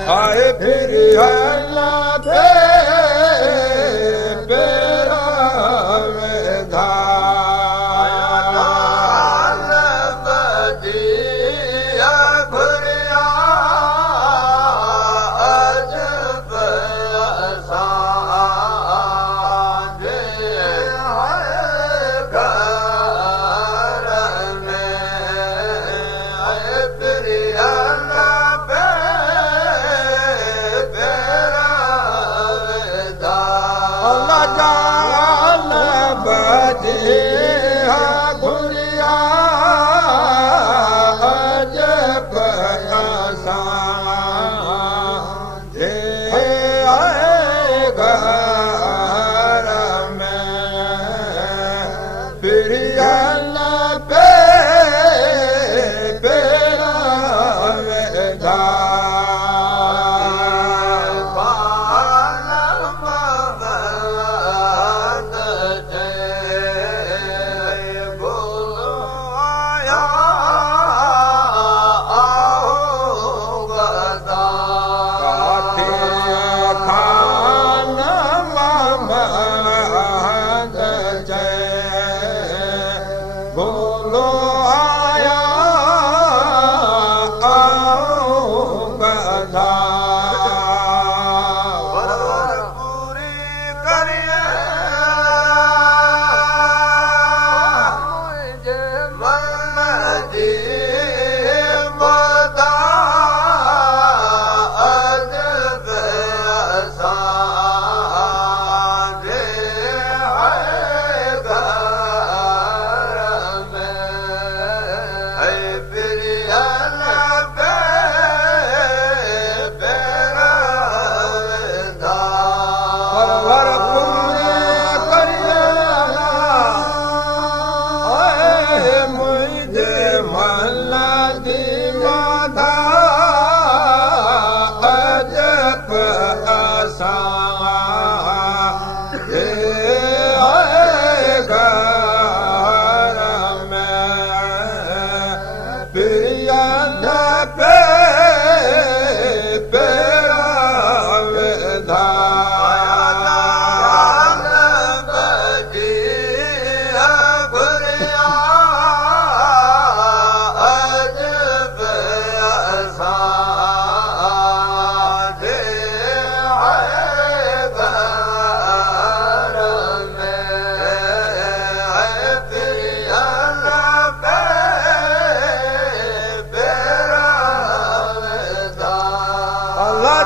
आए फिर अल्लाह पे बेरा वेधा बदिया घुरिया अजब असांजे घर में आए फिर अल्लाह पे अल्लाह जान बदिया घुरिया अजब असांजे घर में फिर अल्लाह पे बेरा वेधा बोलो आया गधा पूरी करिए मदी बदा अजब असांजे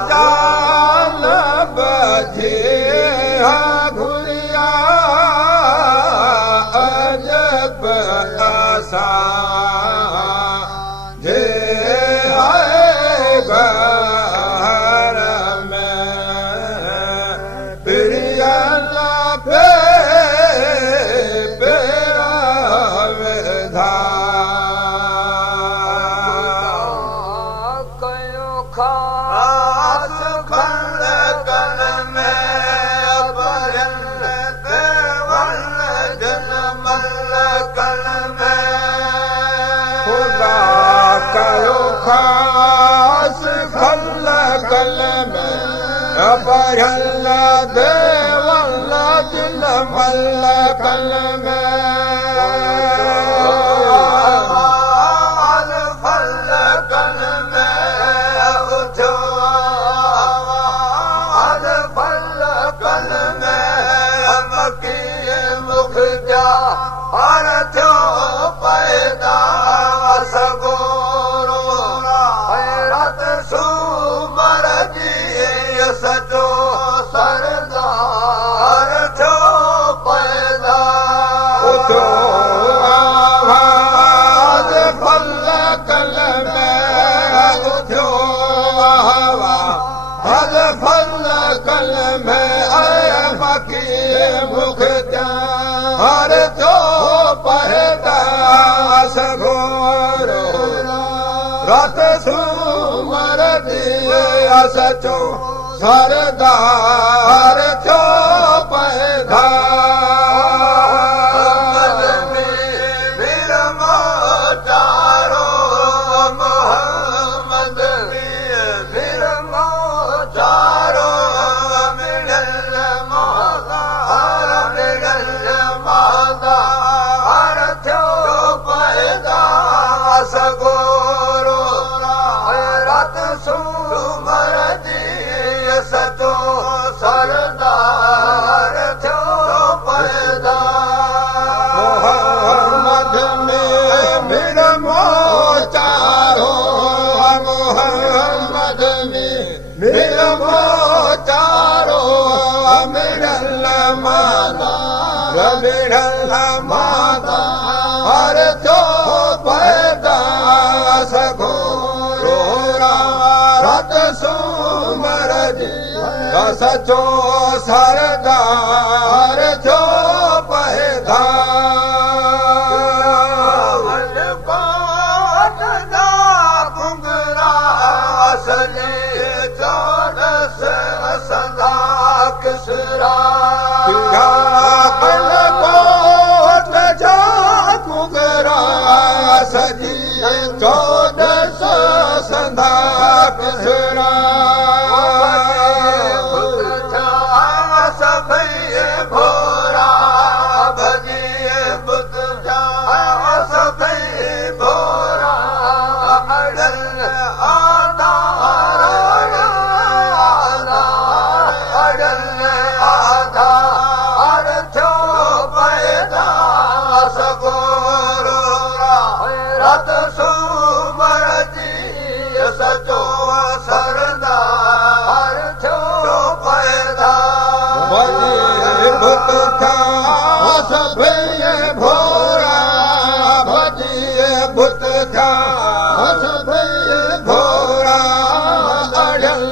जान बधिया घुरिया अजब असांजे घर में फिर अल्लाह पे बेरा वेधा खास खल कल में अबरल देवल दिल मल कल में फल कल में उठो फल कल में मकी मुख जा हर थो पैदा सगो सचो सरदार थो पैदा उठो आवाज फल कल में उठो आवाज फल कल में मकी मुख हर थो पैदा सगोरो रात सुमर दिए सचो सरदार थो पैदा वीर मोचारो मोहम्मद वीर मिड़ल माता हर थियो पैदा सगोरो रात सूमर जी सचो सरदार थियो पैदा चौदस संधा किसरा सभई भोरा भजिए बुत सभई भोरा अड़ल आधार अड़ल आधार थियो पैदा सगोरो रात सूमर जी सचो सरदार थियो पैदा भुत था सभई भोरा भजिए बुत था सभई भोरा अड़ल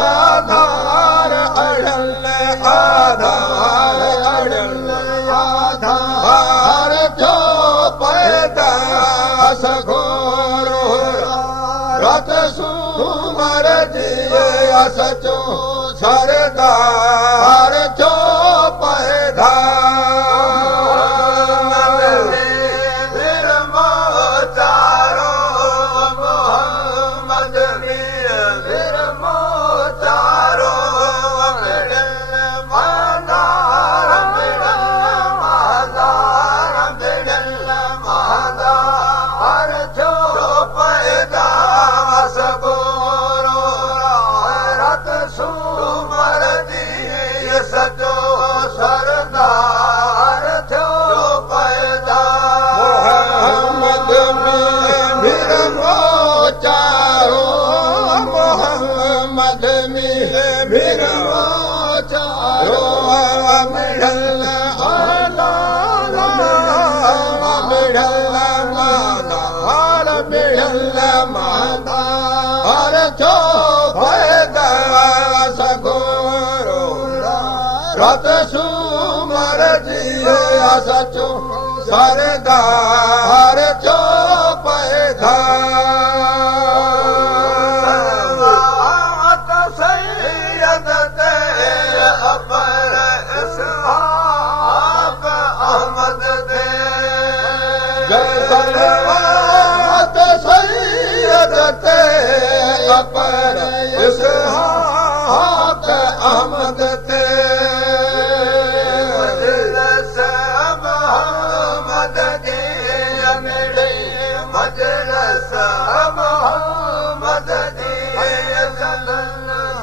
आधार अड़ल आधार अड़ल आधार थियो पैदा सगोरो रात सूमर जी सचो सरदार थियो पैदा चारो मोहम्मद चारो सचो सरदार थियो पैदा मोहम्मद में चारो मोहम्मद में चारो मिड़ल मिड़ल माता हर थियो पैदा सगोरो रात सूमर जी सचो सरदार थियो पैदा सैयद ते अबर इसहाक अहमद दे सलवात सैयद ते अबर इसहाक अहमद ते मजलस मोहम्मद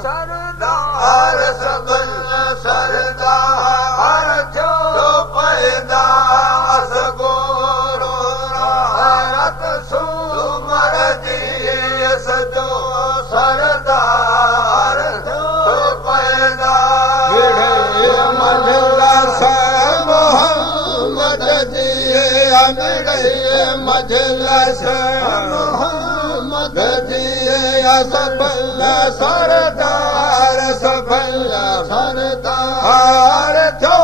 सरदार सबल सरदार थियो पैदा सगोरो रात सूमर जी सचो सरदार थियो पैदा मजलस मोहम्मद जी मजलस मोहम्मद जी सफल सरदार सफल सरदार थियो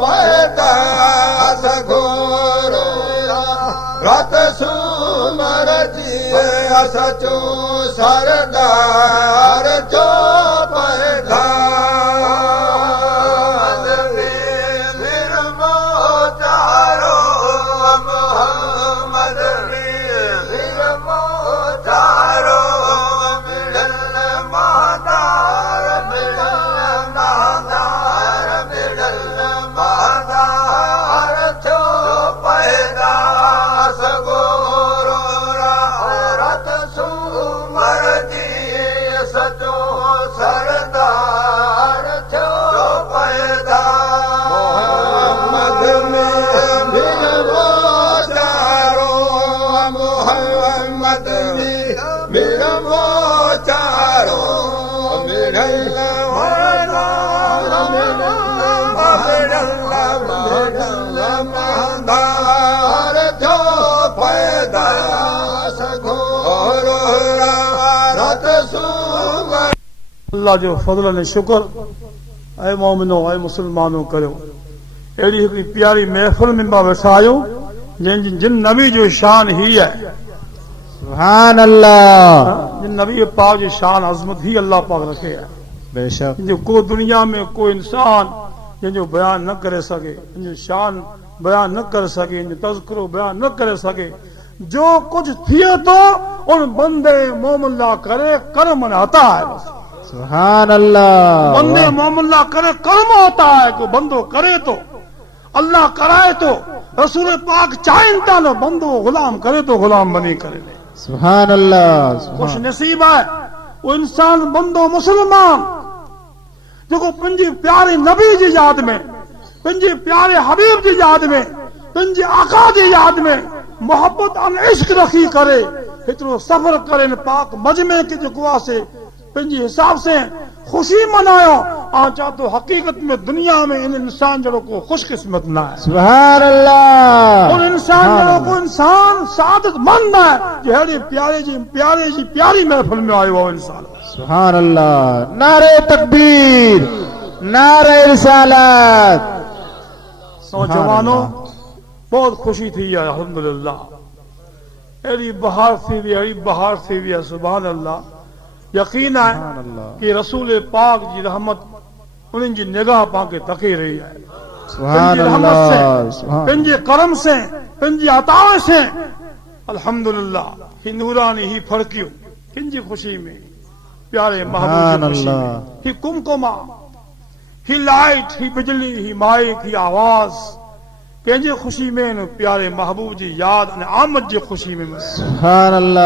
पैदा सगोरो रात सूमर जी सचो सरदार थियो पैदा मिड़ल अल्लाह जो फज़ल ने शुक्र ऐ मोमिनो ऐ मुसलमानो करियो अहिड़ी हिकिड़ी प्यारी महफ़िल में मां वेठा आहियूं जिन नबी जो शान ही है सुभान अल्लाह जिन नबी पाक जी शान अज़मत ही अल्लाह पाक रखे है बेशक जो को दुनिया में कोई इंसान जंहिंजो बयान न करे सके जंहिंजो शान बयान न करे सके जंहिंजो तज़किरो बयान न करे सके जो कुछ थिए तो उन बंदे मोमिन लाइ करे कर्म ने अता है सुभान अल्लाह बंदे मोमिन लाइ करे कर्म अता है को बंदो करे तो अल्लाह कराए तो रसूल पाक चाहिनि था न बंदो गुलाम करे तो गुलाम बनी करे सुभान अल्लाह खुश नसीब है वो इंसान बंदो मुसलमान जो पंहिंजे प्यारे नबी जी याद में पंहिंजे प्यारे हबीब जी याद में पंहिंजे आका जी याद में मोहब्बत अन इश्क रखी करे हेतिरो सफ़र करे न पाक मजमे के जेको आहे से पंहिंजे हिसाब से खुशी मनायो आ चाहतो हकीकत में दुनिया में इन इंसान जड़ो को खुशकिस्मत ना है सुभान अल्लाह उन इंसान जड़ो को इंसान सादत मंद है जो हेड़ी प्यारे जी प्यारी महफिल में आयो हो इंसान सुभान अल्लाह नारे तकबीर नारे रिसालत नौजवानों बहुत खुशी थी है अल्हम्दुलिल्लाह एड़ी बहार थी भी है सुभान अल्लाह यकीन है कि रसूल पाक जी रहमत उन्हनि जी निगाह पाके तके रही है सुभान रहमत से अल्लाह पंहिंजे करम से पंहिंजी अता से अल्हम्दुलिल्लाह ही नूरानी ही फड़कियूं किन जी खुशी में प्यारे महबूब जी खुशी ही कुमकुमा ही लाइट ही बिजली ही माइक ही आवाज कंहिंजे खुशी में प्यारे महबूब जी याद आमद जी खुशी में सुभान अल्लाह।